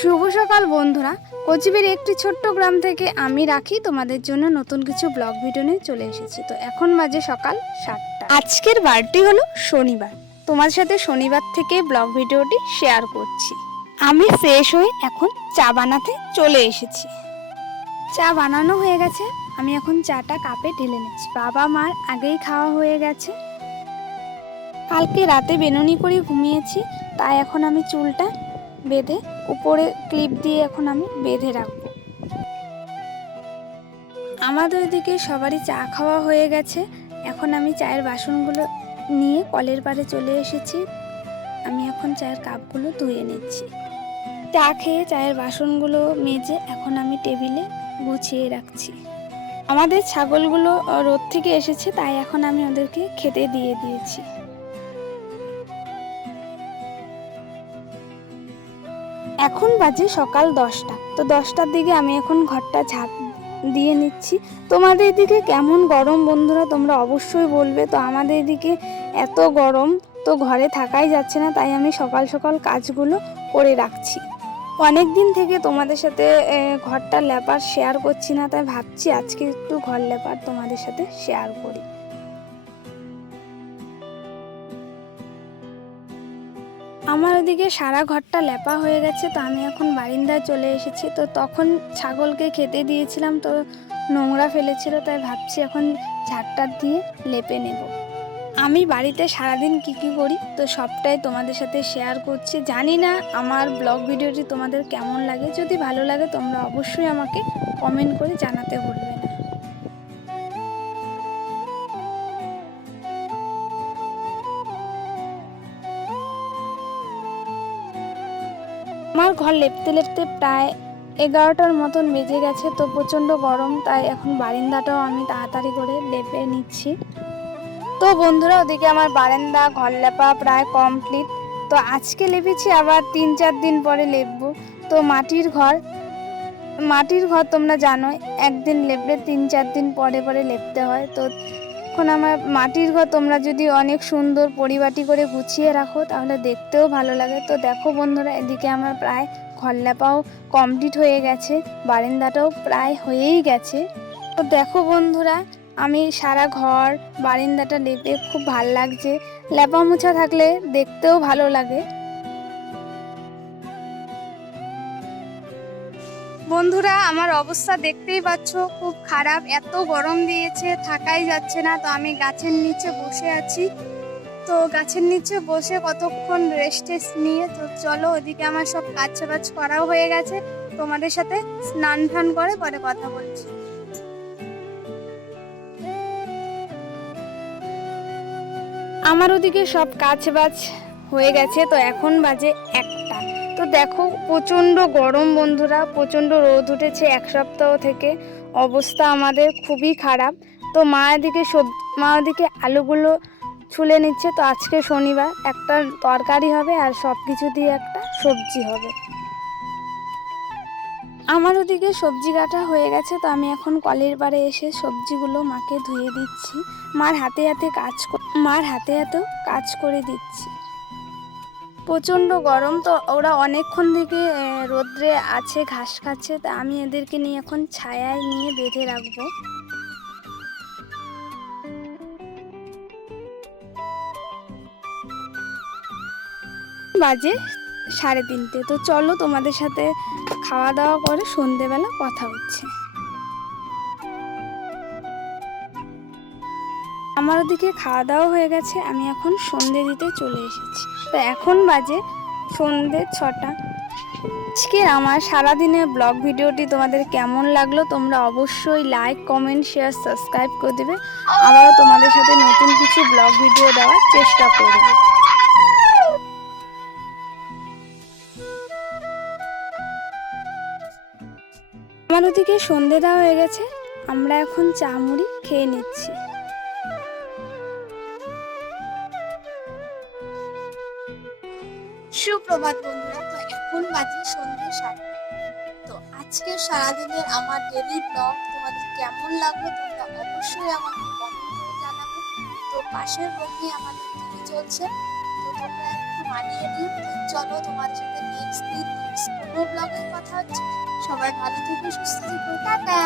শুভ সকাল, বন্ধুরা। কোচবির একটি ছোট্ট গ্রাম থেকে আমি রাখি। তোমাদের জন্য নতুন কিছু ব্লগ ভিডিও নিয়ে চলে এসেছি। তো এখন বাজে সকাল সাতটা। আজকের বারটি হলো শনিবার। তোমার সাথে শনিবার থেকে ব্লগ ভিডিওটি শেয়ার করছি। আমি ফ্রেশ হয়ে এখন চা বানাতে চলে এসেছি। চা বানানো হয়ে গেছে। আমি এখন চাটা কাপে ঢেলে নিচ্ছি। বাবা মার আগেই খাওয়া হয়ে গেছে। কালকে রাতে বেনুনি করে ঘুমিয়েছি। তাই এখন আমি চুলটা বেঁধে উপরে ক্লিপ দিয়ে এখন আমি বেঁধে রাখব। আমাদের দিকে সবারই চা খাওয়া হয়ে গেছে। এখন আমি চায়ের বাসনগুলো নিয়ে কলের পাড়ে চলে এসেছি। আমি এখন চায়ের কাপগুলো ধুয়ে নিচ্ছি। চা খেয়ে চায়ের বাসনগুলো মেজে এখন আমি টেবিলে গুছিয়ে রাখছি। আমাদের ছাগলগুলো রোদ থেকে এসেছে, তাই এখন আমি ওদেরকে খেতে দিয়ে দিয়েছি। এখন বাজে সকাল দশটা। তো দশটার দিকে আমি এখন ঘরটা ঝাঁপ দিয়ে নিচ্ছি। তোমাদের এদিকে কেমন গরম বন্ধুরা তোমরা অবশ্যই বলবে। তো আমাদের এদিকে এত গরম, তো ঘরে থাকাই যাচ্ছে না, তাই আমি সকাল সকাল কাজগুলো করে রাখছি। অনেক দিন থেকে তোমাদের সাথে ঘরটা লেপার শেয়ার করছি না, তাই ভাবছি আজকে একটু ঘর লেপার তোমাদের সাথে শেয়ার করি। আমার ওদিকে সারা ঘরটা লেপা হয়ে গেছে, তো আমি এখন বারিন্দায় চলে এসেছি। তো তখন ছাগলকে খেতে দিয়েছিলাম, তো নোংরা ফেলেছিল, তাই ভাবছি এখন ঝাড়টা দিয়ে লেপে নেব। আমি বাড়িতে সারাদিন কি কি করি, তো সবটাই তোমাদের সাথে শেয়ার করছি। জানি না আমার ব্লগ ভিডিওটি তোমাদের কেমন লাগে, যদি ভালো লাগে তোমরা অবশ্যই আমাকে কমেন্ট করে জানাতে ভুলবে আমার ঘর লেপতে লেপতে প্রায় এগারোটার মতন বেজে গেছে তো প্রচণ্ড গরম, তাই এখন বারান্দাটাও আমি তাড়াতাড়ি করে লেপে নিচ্ছি। তো বন্ধুরা, ওদিকে আমার বারান্দা, ঘর লেপা প্রায় কমপ্লিট তো আজকে লেপেছি আবার তিন চার দিন পরে লেপবো। তো মাটির ঘর মাটির ঘর তোমরা জানো একদিন লেপলে তিন চার দিন পরে পরে লেপতে হয়। তো এখন আমার মাটির ঘর তোমরা যদি অনেক সুন্দর পরিবাটি করে গুছিয়ে রাখো, তাহলে দেখতেও ভালো লাগে। তো দেখো বন্ধুরা, এদিকে আমার প্রায় ঘর লেপাও কমপ্লিট হয়ে গেছে, বারান্দাটাও প্রায় হয়েই গেছে। তো দেখো বন্ধুরা, আমি সারা ঘর, বারান্দাটা লেপে খুব ভালো লাগছে। লেপা মোছা থাকলে দেখতেও ভালো লাগে। বন্ধুরা, আমার অবস্থা দেখতেই পাচ্ছ, খুব খারাপ। এত গরম দিয়েছে, থাকাই যাচ্ছে না। তো আমি গাছের নিচে বসে আছি। তো গাছের নিচে বসে কতক্ষণ রেস্ট নিয়ে, তো চলো ওদিকে আমার সব কাজ বাজ করাও হয়ে গেছে। তোমাদের সাথে স্নান টান করে পরে কথা বলছি। আমার ওদিকে সব কাজ বাজ হয়ে গেছে, তো এখন বাজে একটা তো দেখো, প্রচণ্ড গরম বন্ধুরা, প্রচণ্ড রোদ উঠেছে এক সপ্তাহ থেকে। অবস্থা আমাদের খুবই খারাপ। তো মা এদিকে সব, মা ওদিকে আলুগুলো ছুলে নিচ্ছে। তো আজকে শনিবার, একটা তরকারি হবে আর সব কিছু দিয়ে একটা সবজি হবে। আমার ওদিকে সবজি কাটা হয়ে গেছে, তো আমি এখন কলের পাড়ে এসে সবজিগুলো মাকে ধুয়ে দিচ্ছি। মার হাতে হাতে কাজ মার হাতে হাতেও কাজ করে দিচ্ছি। প্রচণ্ড গরম তো ওরা অনেকক্ষণ থেকে রোদ্রে আছে, ঘাস খাচ্ছে, তা আমি এদেরকে নিয়ে এখন ছায়ায় নিয়ে বেঁধে রাখব। বাজে সাড়ে তিনটে, তো চলো তোমাদের সাথে খাওয়া দাওয়া করে সন্ধেবেলা কথা হচ্ছে। আমার ওদিকে খাওয়া দাওয়া হয়ে গেছে, আমি এখন সন্ধে দিতে চলে এসেছি। তো এখন বাজে সন্ধে ছটা। আজকের আমার সারাদিনের ব্লগ ভিডিওটি তোমাদের কেমন লাগল তোমরা অবশ্যই লাইক কমেন্ট শেয়ার সাবস্ক্রাইব করে দেবে। আবারও তোমাদের সাথে নতুন কিছু ব্লগ ভিডিও দেওয়ার চেষ্টা করব। আমার ওদিকে সন্ধে দেওয়া হয়ে গেছে, আমরা এখন চা মুড়ি খেয়ে নিচ্ছি। সুপ্রভাত বন্ধুরা, তো এখন বাজে সন্ধ্যে সাড়ে তো আজকে সারাদিনের আমার ডেলি ব্লগ তোমাদের কেমন লাগল তোমরা অবশ্যই আমাকে কমেন্ট করে জানাবে। তো পাশের রুমে আমাদের টিভি চলছে। তো তোমরা একটু মানিয়ে নিও। তো চলো তোমাদের সাথে নেক্সট দিন নেক্সট কোনো ব্লগে কথা হচ্ছে। সবাই ভালো থেকো, সুস্থ থেকো। টাটা!